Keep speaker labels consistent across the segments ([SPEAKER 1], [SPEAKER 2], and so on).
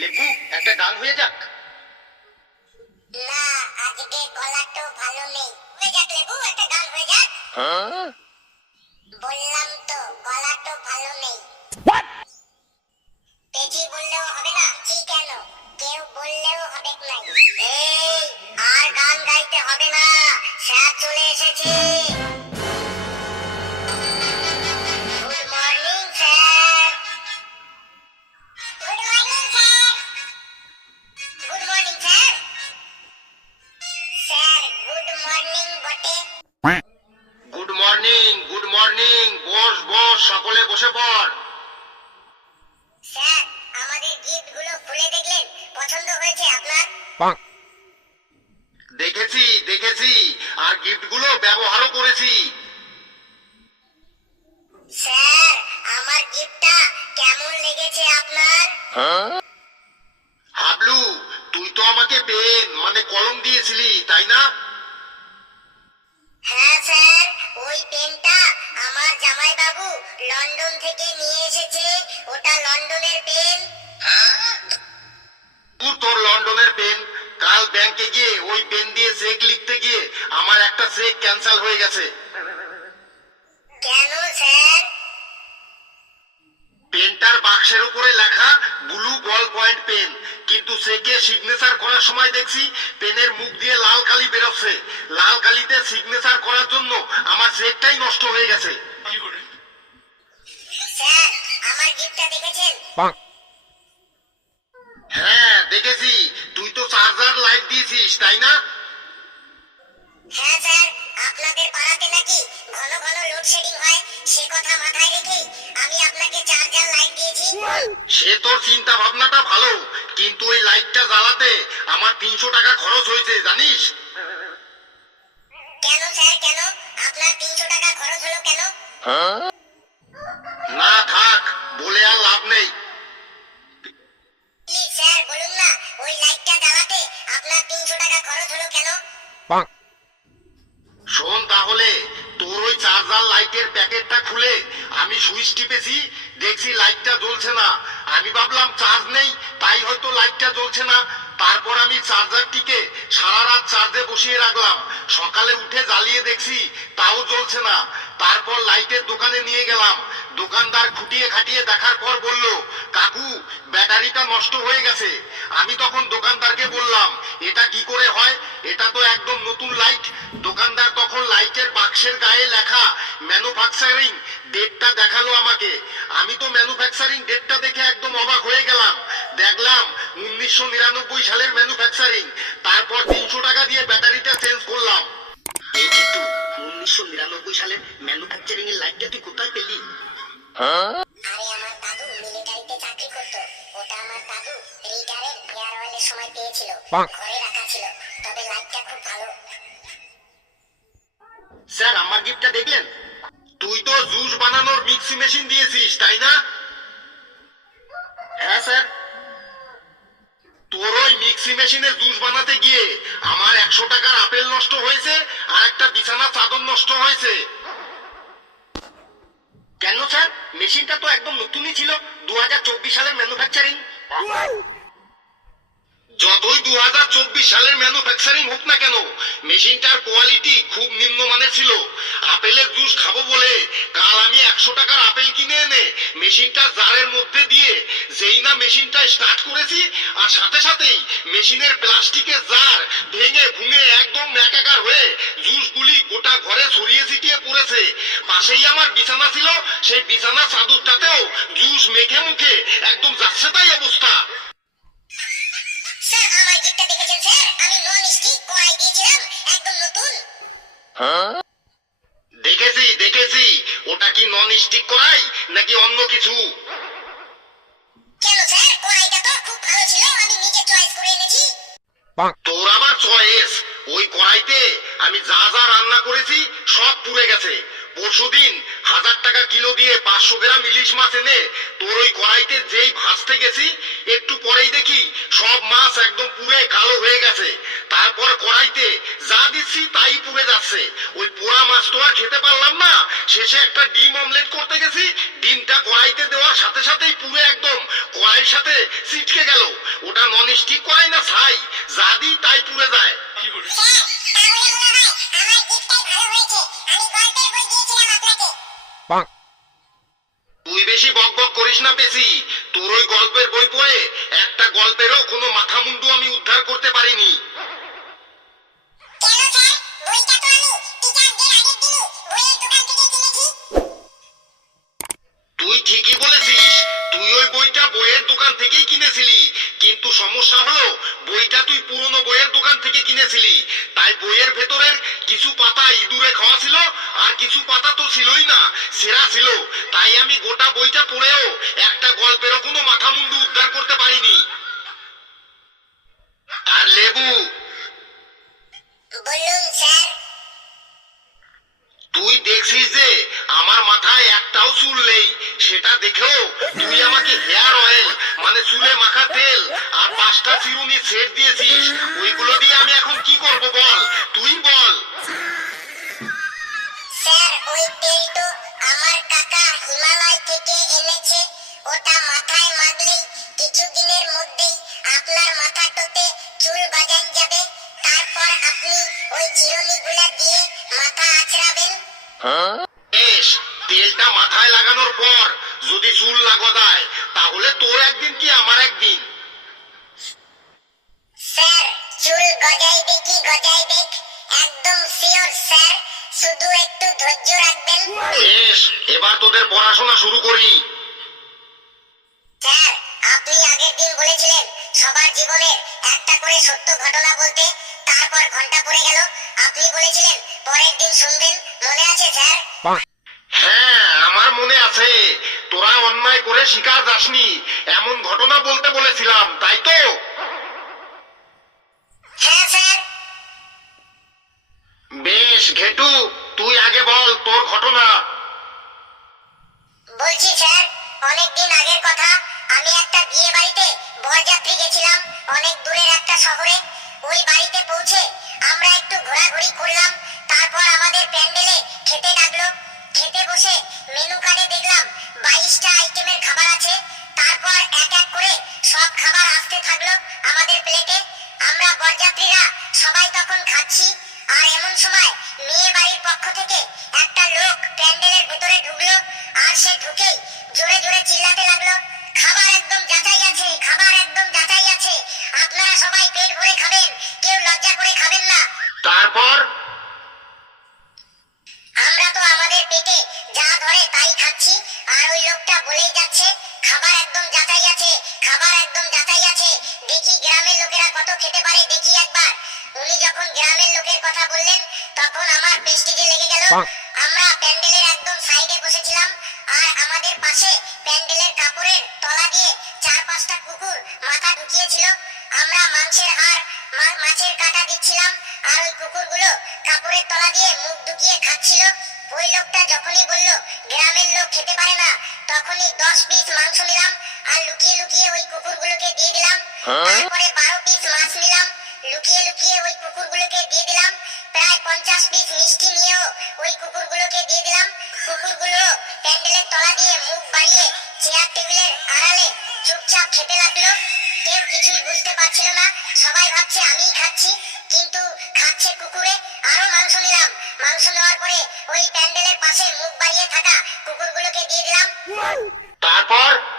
[SPEAKER 1] লেবু একটা গান হয়ে যাক।
[SPEAKER 2] না আজকে গলাটা ভালো নেই। হয়ে যাক লেবু একটা গান হয়ে যাক। বললাম তো গলাটা ভালো নেই। পেজি বললেও হবে না চি কেন? কেউ বললেও হবে নাই। এই আর গান গাইতে হবে না। স্যার চলে এসেছে।
[SPEAKER 1] পেন মানে কলম দিয়েছিলি তাই না?
[SPEAKER 2] হ্যাঁ স্যার। ওই পেনটা আমার জামাইবাবু লন্ডন থেকে নিয়ে এসেছে। ওটা লন্ডনের পেন।
[SPEAKER 1] তোর তোর লন্ডনের পেন। কাল ব্যাংকে গিয়ে ওই পেন দিয়ে চেক লিখতে গিয়ে আমার একটা চেক ক্যান্সেল হয়ে গেছে
[SPEAKER 2] কেন স্যার
[SPEAKER 1] পেনটার বাক্সের উপরে লেখা ব্লু বল পয়েন্ট পেন কিন্তু চেকে করার সময় দেখছি পেনের মুখ দিয়ে লাল কালি বেরোচ্ছে। লাল কালিতে সিগনেচার করার জন্য আমার চেকটাই নষ্ট হয়ে গেছে।
[SPEAKER 2] স্যার আমার গিফটটা দেখেছেন?
[SPEAKER 1] হ্যাঁ দেখেছি। তুই তো চার্জার লাইট দিয়েছিস তাই না?
[SPEAKER 2] হ্যাঁ স্যার আপনাদের পাড়াতে নাকি ঘন ঘন লোডশেডিং হয় সে কথা মাথায় রেখেই আমি আপনাকে চার্জার লাইট দিয়েছি।
[SPEAKER 1] সে তোর চিন্তা ভাবনাটা ভালো। কিন্তু ওই লাইটটা জ্বালাতে আমার তিনশো টাকা খরচ হয়েছে জানিস?
[SPEAKER 2] কেন স্যার কেন? আপনার তিনশো টাকা খরচ হলো কেন? লাইটটা
[SPEAKER 1] জ্বলছে না। তারপর আমি চার্জারটিকে সারা রাত চার্জে বসিয়ে রাখলাম। সকালে উঠে জ্বালিয়ে দেখছি, তাও জ্বলছে না। তারপর লাইটের দোকানে নিয়ে গেলাম। দোকানদার খুঁটিয়ে খাটিয়ে দেখার পর বলল, কাকু, ব্যাটারিটা নষ্ট হয়ে গেছে। আমি তখন দোকানদারকে বললাম, এটা কি করে হয়? এটা তো একদম নতুন লাইট। দোকানদার তখন লাইটের বাক্সের গায়ে লেখা, ম্যানুফ্যাকচারিং ডেটটা দেখাল আমাকে। আমি তো ম্যানুফ্যাকচারিং ডেটটা দেখে একদম অবাক হয়ে গেলাম। দেখলাম উনিশশো নিরানব্বই সালের ম্যানুফ্যাকচারিং। তারপর তিনশো টাকা দিয়ে ব্যাটারিটা চেঞ্জ করলাম। এই কিন্তু উনিশশো নিরানব্বই সালে ম্যানুফ্যাকচারিং এর লাইটটা তুই কোথায় পেলি?
[SPEAKER 2] আরে আমার দাদু মিলিটারিতে চাকরি করতো। ওটা আমার দাদু রিটায়ারের ফেয়ারওয়েলের সময় পেয়েছিল।
[SPEAKER 1] দু সালের ম্যানুফ্যাকচারিং যতই দু সালের ম্যানুফ্যাকচারিং হোক না কেন, মেশিনটার কোয়ালিটি খুব নিম্নমানের ছিল। আপেলের জুস খাব বলে কাল আমি একশো টাকার আপেল কিনে এনে মেশিনটা জারের মধ্যে দিয়ে যেই না মেশিনটা স্টার্ট করেছি, আর সাথে সাথেই মেশিনের প্লাস্টিকের জার ভেঙে ভুঙে একদম একাকার হয়ে জুসগুলি গোটা ঘরে ছড়িয়ে ছিটিয়ে পড়েছে। পাশেই আমার বিছানা ছিল, সেই বিছানা চাদরটাতেও জুস মেখে মুখে একদম যাচ্ছে তাই অবস্থা। ওটা কি নন স্টিক করাই নাকি অন্য কিছু?
[SPEAKER 2] কেন স্যার? কড়াইটা তো খুব ভালো ছিল আমি নিজে চয়েস করে এনেছি।
[SPEAKER 1] তোর আবার চয়েস ওই কড়াইতে আমি যা যা রান্না করেছি সব পুড়ে গেছে। পরশুদিন হাজার টাকা কিলো দিয়ে পাঁচশো গ্রাম ইলিশ মাছ এনে তোর ওই কড়াইতে যেই ভাজতে গেছি একটু পরেই দেখি সব মাছ একদম পুড়ে কালো হয়ে গেছে। তারপর কড়াইতে যা দিচ্ছি তাই পুড়ে যাচ্ছে। ওই পোড়া মাছ তো আর খেতে পারলাম না। শেষে একটা ডিম অমলেট করতে গেছি। ডিমটা কড়াইতে দেওয়ার সাথে সাথেই পুড়ে একদম। কড়াইয়ের সাথে ছিটকে গেল। ওটা নন স্টিক কড়াই না ছাই। যা দিই তাই পুড়ে যায়।
[SPEAKER 2] স্যার তাহলে আমার গিফটটাই ভালো হয়েছে। আমি গল্পের বই দিয়েছিলাম আপনাকে।
[SPEAKER 1] তুই বেশি বক বক করিস না পেছি তোর ওই গল্পের বই পড়ে একটা গল্পেরও কোনো মাথা মুন্ডু আমি উদ্ধার করতে পারিনি। থেকেই কিনেছিলি। কিন্তু সমস্যা হলো বইটা তুই পুরনো বইয়ের দোকান থেকে কিনেছিলি। তাই বইয়ের ভেতরের কিছু পাতা ইঁদুরে খাওয়া ছিল আর কিছু পাতা তো ছিলই না সেরা ছিল। তাই আমি গোটা বইটা পড়েও একটা গল্পেরও কোনো মাথা মুন্ডু উদ্ধার করতে পারিনি। আর লেবু?
[SPEAKER 2] বলুন স্যার।
[SPEAKER 1] তুই দেখছিস যে একটাও চুল নেই সেটা দেখেও তুই আমাকে হেয়ার অয়েল মানে চুলে মাখা তেল আর পাঁচটা চিরুনি সেট দিয়েছিস ওইগুলো দিয়ে আমি এখন কি করব বল? তুই বল।
[SPEAKER 2] স্যার ওই তেল তো আমার কাকা হিমালয় থেকে এনেছে ওটা মাথায় মাখলেই কিছুদিনের মধ্যেই আপনার মাথাটাতে চুল গজান যাবে। তারপর আপনি ওই চিরুনিগুলা দিয়ে মাথা আঁচড়াবেন।
[SPEAKER 1] বেশ তেলটা মাথায় লাগানোর পর যদি চুল না গজায় তাহলে তোর একদিন কি আমার একদিন?
[SPEAKER 2] স্যার চুল গজাইবে কি গজাইবে একদম শিওর স্যার। শুধু একটু ধৈর্য রাখবেন।
[SPEAKER 1] বেশ এবার তোদের পড়াশোনা শুরু করি।
[SPEAKER 2] স্যার আপনি আগের দিন বলেছিলেন সবার জীবনের একটা করে সত্য ঘটনা বলতে তারপর ঘণ্টা পড়ে গেল। আপনি বলেছিলেন পরের দিন শুনবেন। মনে আছে স্যার?
[SPEAKER 1] হ্যাঁ আমার মনে আছে। তোরা অন্যায় করে শিকার যাসনি। এমন ঘটনা বলতে বলেছিলাম তাই তো?
[SPEAKER 2] হ্যাঁ
[SPEAKER 1] বেশ ঘেটু তুই আগে বল তোর ঘটনা।
[SPEAKER 2] বলছি স্যার অনেক দিন আগের কথা। আমি একটা বিয়ে বাড়িতে বরযাত্রী গেছিলাম অনেক দূরের একটা শহরে। ওই বাড়িতে পৌঁছে আমরা একটু ঘোরাঘুরি করলাম। তারপর আমাদের প্যান্ডেলে খেতে ডাকলো খেতে বসে মেনু কার্ডে দেখলাম বাইশটা আইটেমের খাবার আছে। তারপর এক এক করে সব খাবার আসতে থাকল আমাদের প্লেটে আমরা বরযাত্রীরা সবাই তখন খাচ্ছি। আর এমন সময় মেয়ে খেতে পারে দেখি একবার। উনি যখন গ্রামের লোকের কথা বললেন, তখন আমার পেস্টিজে লেগে গেল লুকিয়ে লুকিয়ে ওই কুকুরগুলোকে দিয়ে দিলাম। প্রায় পঞ্চাশ পিস মিষ্টি নিয়েও ওই কুকুরগুলোকে দিয়ে দিলাম। কুকুরগুলো প্যান্ডেলের তলা দিয়ে মুখ বাড়িয়ে, চেয়ার টেবিলের আড়ালে চুপচাপ খেতে লাগল। কেউ কিছুই বুঝতে পারছিল না। সবাই ভাবছে, আমিই খাচ্ছি। কিন্তু খাচ্ছে কুকুরে। আরও মাংস নিলাম। মাংস নেওয়ার পরে ওই প্যান্ডেলের পাশে মুখ বাড়িয়ে থাকা কুকুরগুলোকে দিয়ে দিলাম।
[SPEAKER 1] তারপর?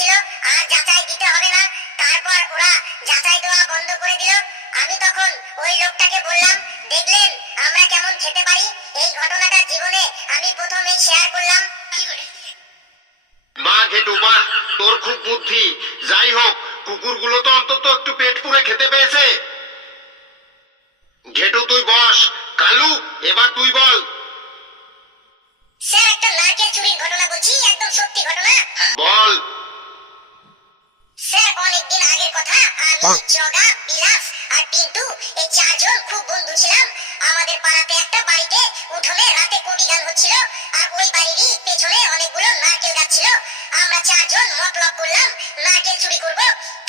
[SPEAKER 2] বলছিল আর যাচাই দিতে হবে না। তারপর ওরা যাচাই দেওয়া বন্ধ করে দিল। আমি তখন ওই লোকটাকে বললাম দেখলেন আমরা কেমন খেতে পারি? এই ঘটনাটা জীবনে আমি প্রথমেই শেয়ার করলাম। কি করে?
[SPEAKER 1] বাহ ঘেটু বাহ তোর খুব বুদ্ধি। যাই হোক কুকুরগুলো তো অন্তত একটু পেট পুরে খেতে পেয়েছে। ঘেটু তুই বস। কালু এবার তুই বল।
[SPEAKER 2] স্যার একটা নারকেল চুরির ঘটনা বলছি একদম সত্যি ঘটনা।
[SPEAKER 1] বল।
[SPEAKER 2] স্যার অনেকদিন আগের কথা। আমি জগা বিলাস আর পিন্টু এই চারজন খুব বন্ধু ছিলাম। আমাদের পাড়াতে একটা বাড়িতে উঠোনে রাতে কবি গান হচ্ছিল আর ওই বাড়িরই পেছনে অনেকগুলো নারকেল গাছ ছিল। আমরা চারজন মতলব করলাম নারকেল চুরি করব।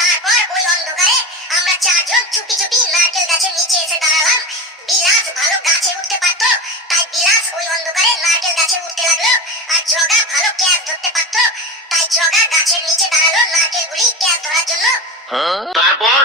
[SPEAKER 2] তারপর ওই অন্ধকারে আমরা চারজন চুপি চুপি নারকেল গাছের নিচে এসে দাঁড়ালাম। বিলাস ভালো গাছে উঠতে পারতো তাই বিলাস ওই অন্ধকারে নারকেল গাছে উঠতে লাগল আর জগা ভালো ক্যাচ ধরতে পারতো। গাছের নিচে দাঁড়াল নারকেলগুলি ক্যাচ ধরার জন্য। তারপর তারপর?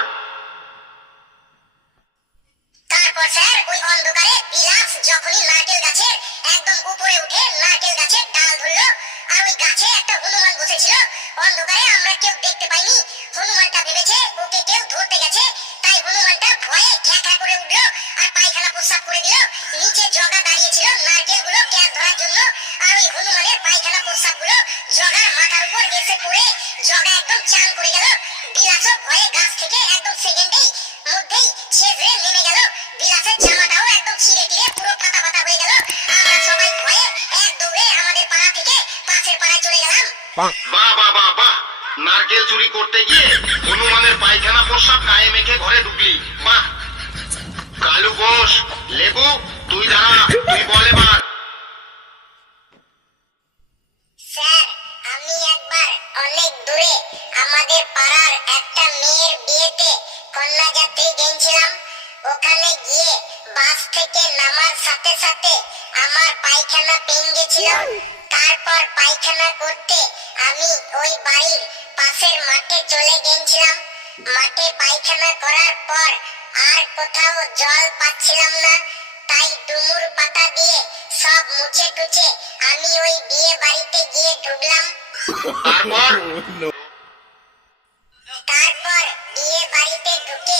[SPEAKER 1] বাহ বাহ বাহ বাহ নারকেল চুরি করতে গিয়ে হনুমানের পায়খানা প্রস্রাব গায়ে মেখে ঘরে ঢুকলি। বাহ। কালু ঘোষ লেবু তুই দাঁড়া তুই বল এবার।
[SPEAKER 2] স্যার আমি একবার অনেক দূরে আমাদের পাড়ার একটা মেয়ের বিয়েতে কন্যাযাত্রী গেছিলাম ওখানে গিয়ে বাস থেকে নামার সাথে সাথে আমার পায়খানা পেন গেছিল। তারপর পায়খানা করতে আমি ওই বাড়ির পাশের মাঠে চলে গেছিলাম। মাঠে পায়খানা করার পর আর কোথাও জল পাচ্ছিলাম না। তাই ডুমুর পাতা দিয়ে সব মুছে টুছে আমি ওই বিয়ে বাড়িতে গিয়ে ঢুকলাম।
[SPEAKER 1] তারপর?
[SPEAKER 2] বিয়ে বাড়িতে ঢুকে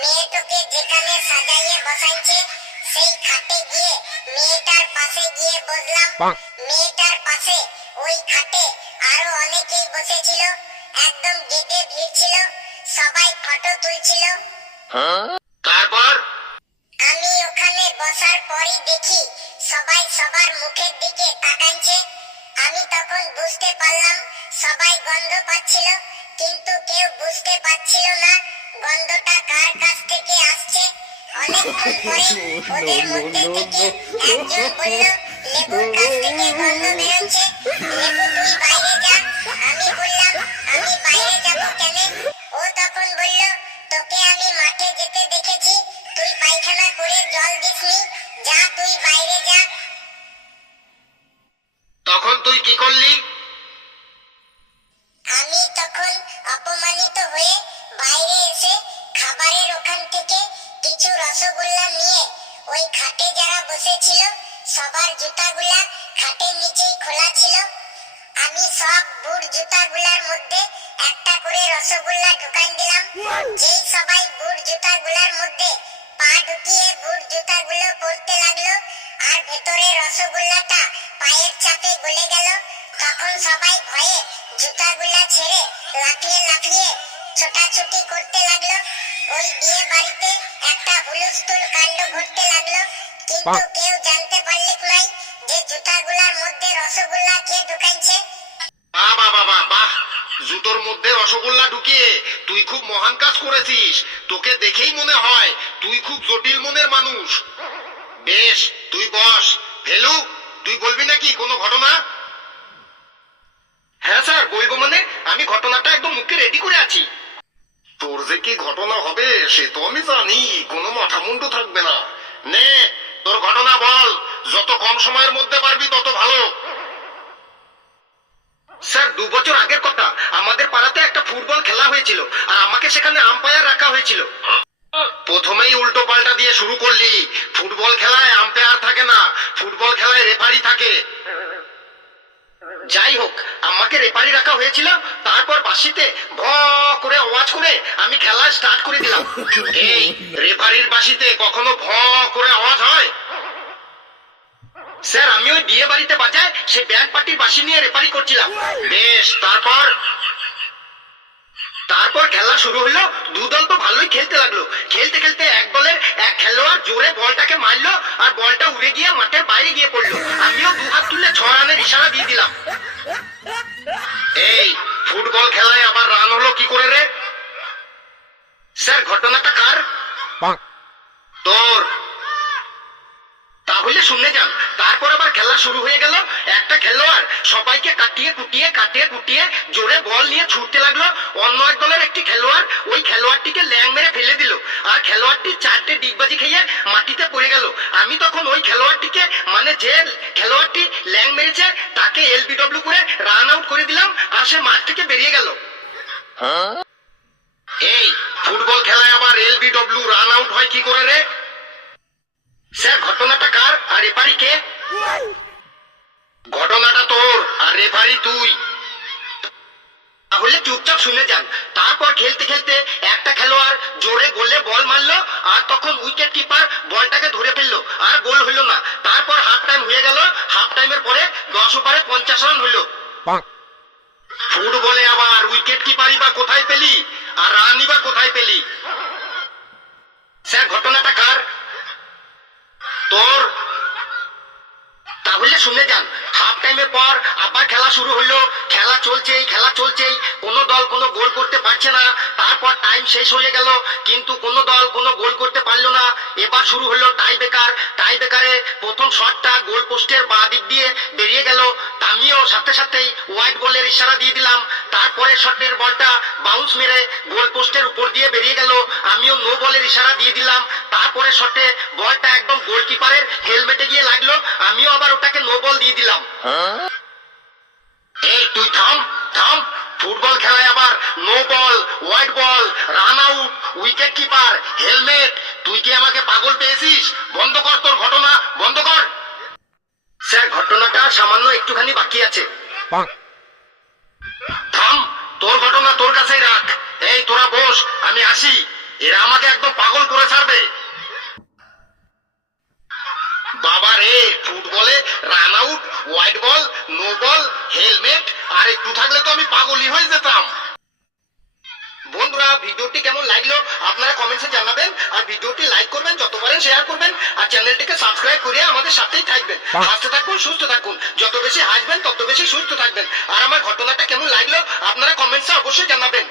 [SPEAKER 2] মেয়েটাকে যেখানে সাজাইয়ে বসাইছে সেই খাটে গিয়ে মেয়েটার পাশে গিয়ে বসলাম। মেয়েটার পাশে ওই খাটে আরও অনেকেই বসেছিল। একদম গেটে ভিড় ছিল। সবাই ফটো তুলছিল।
[SPEAKER 1] তারপর?
[SPEAKER 2] আমি ওখানে বসার পরই দেখি সবাই সবার মুখের দিকে তাকাইছে। আমি তখন বুঝতে পারলাম সবাই গন্ধ পাচ্ছিল কিন্তু কেউ বুঝতে পারছিল না গন্ধটা কার কাছ থেকে আসছে। অনেকক্ষণ পরে ওদের মধ্যে থেকে একজন বলল লেবুর কাছ থেকে গন্ধ বেরোচ্ছে মধ্যে একটা করে রসগোল্লা ঢুকান দিলাম। যেই সবাই বুট জুতাগুলার মধ্যে পা ঢুকিয়ে বুট জুতাগুলো পরতে লাগল আর ভেতরে রসগোল্লাটা পায়ের চাপে গলে গেল তখন সবাই ভয়ে জুতাগুলা ছেড়ে লাফিয়ে লাফিয়ে ছোটাছুটি করতে লাগল। ওই বিয়ে বাড়িতে একটা হুলস্থুল কাণ্ড ঘটতে লাগল কিন্তু কেউ জানতে পারলে নাই যে জুতাগুলার মধ্যে রসগোল্লা কে ঢুকাইছে।
[SPEAKER 1] বাহ বাহ বাহ বাহ। জুতোর মধ্যে রসগোল্লা ঢুকিয়ে তুই খুব মহান কাজ করেছিস। তোকে দেখেই মনে হয় তুই খুব জটিল মনের মানুষ। বেশ, তুই বস। ফেলু তুই বলবি নাকি কোনো ঘটনা? হ্যাঁ স্যার, বলব মানে আমি ঘটনাটা একদম মুখে রেডি করে আছি। তোর যে কি ঘটনা হবে সে তো আমি জানি, কোনো মাথা মুন্ডু থাকবে না। নে, তোর ঘটনা বল, যত কম সময়ের মধ্যে পারবি তত ভালো। স্যার দু বছর আগের কথা। আমাদের পাড়াতে একটা ফুটবল খেলা হয়েছিল আর আমাকে সেখানে আম্পায়ার রাখা হয়েছিল। প্রথমেই উল্টো পাল্টা দিয়ে শুরু করলি। ফুটবল খেলায় আম্পায়ার থাকে না ফুটবল খেলায় রেফারি থাকে। যাই হোক আমাকে রেফারি রাখা হয়েছিল তারপর বাসিতে ভ করে আওয়াজ করে আমি খেলা স্টার্ট করে দিলাম। এই রেফারির বাসিতে কখনো ভ করে আওয়াজ হয়? স্যার আমি ওই বিয়ে বাড়িতে বাজায় সে ব্যান্ড পার্টির বাসি নিয়ে রেফারি করছিলাম। বেশ তারপর? তারপর খেলা শুরু হলো। দু দল তো ভালোই খেলতে লাগল। খেলতে খেলতে এক দলের এক খেলোয়াড় জোরে বলটাকে মারলো আর বলটা উড়ে গিয়ে মাঠের বাইরে গিয়ে পড়ল। আমিও দু হাত তুলে ছ রানের ইশারা দিয়ে দিলাম। এই ফুটবল খেলায় আবার রান হলো কি করে রে? স্যার ঘটনাটা কার? তোর। তাহলে শুনে যান তারপর আবার খেলা শুরু হয়ে গেল। একটা খেলোয়াড় সবাইকে কাটিয়ে কুটিয়ে কাটিয়ে কুটিয়ে জোরে বল নিয়ে ছুটতে লাগল। অন্য এক দলের একটি খেলোয়াড় ওই খেলোয়াড়টিকে ল্যাং মেরে ফেলে দিল। আর খেলোয়াড়টি চারটে ডিগবাজি খেয়ে মাটিতে পড়ে গেল। আমি তখন ওই খেলোয়াড়টিকে মানে যে খেলোয়াড়টি ল্যাং মেরেছে তাকে এলবিডব্লিউ করে রান আউট করে দিলাম আর সে মাঠ থেকে বেরিয়ে গেল। এই ফুটবল খেলায় আবার এলবিডব্লিউ রান আউট হয় কি করে রে? স্যার ঘটনাটা কার? আর রেফারি কে? ঘটনাটা তোর আর রেফারি তুই। তাহলে চুপচাপ শুনে যান। তারপর খেলতে খেলতে একটা খেলোয়াড় জোরে গোলে বল মারলো আর তখন উইকেট কিপার বলটাকে ধরে ফেলল আর গোল হইল না। তারপর হাফ টাইম হয়ে গেল হাফ টাইমের পরে দশ ওভারে পঞ্চাশ রান হইল ফুটবলে আবার উইকেট কিপারই বা কোথায় পেলি আর রানই বা কোথায় পেলি? স্যার ঘটনাটা কার? তোর তাহলে শুনে যান। হাফ টাইমের পর আবার খেলা শুরু হলো। খেলা চলছেই খেলা চলছেই। কোনো দল কোনো গোল করতে পারছে না। তারপর টাইম শেষ হয়ে গেল। কিন্তু কোনো দল কোনো গোল করতে পারল না। এবার শুরু হলো টাই বেকার টাই বেকারে প্রথম শটটা গোল পোস্টের বাঁ দিক দিয়ে বেরিয়ে গেল। আমিও সাথে সাথেই হোয়াইট বলের ইশারা দিয়ে দিলাম। তারপরে শটের বলটা বাউন্স মেরে গোল পোস্টের উপর দিয়ে বেরিয়ে গেল। আমিও নো বলের ইশারা দিয়ে দিলাম। তারপরে শটে বলটা একদম গোলকিপারের হেলমেটে গিয়ে লাগল। আমিও আবার ওটাকে নো বল দিয়ে দিলাম। এই তুই থাম থাম। ফুটবল খেলায় আবার no ball white ball run out wicket keeper helmet তুই কি আমাকে পাগল পেয়েছিস? বন্ধ কর তোর ঘটনা বন্ধ কর। স্যার ঘটনাটা সামান্য একটুখানি বাকি আছে। থাম তোর ঘটনা তোর কাছেই রাখ। এই তোরা বস আমি আসি। এরা আমাকে একদম পাগল করে ছাড়বে। বাবা রে ফুটবলে run out white ball no ball helmet আর একটু থাকলে তো আমি পাগলই হয়ে যেতাম। বন্ধুরা ভিডিওটি কেমন লাগল আপনারা কমেন্টসে জানাবেন আর ভিডিওটি লাইক করবেন যত পারেন শেয়ার করবেন আর চ্যানেলটিকে সাবস্ক্রাইব করে আমাদের সাথেই থাকবেন। হাসতে থাকুন সুস্থ থাকুন যত বেশি হাসবেন তত বেশি সুস্থ থাকবেন। আর আমার ঘটনাটা কেমন লাগল আপনারা কমেন্টসে অবশ্যই জানাবেন।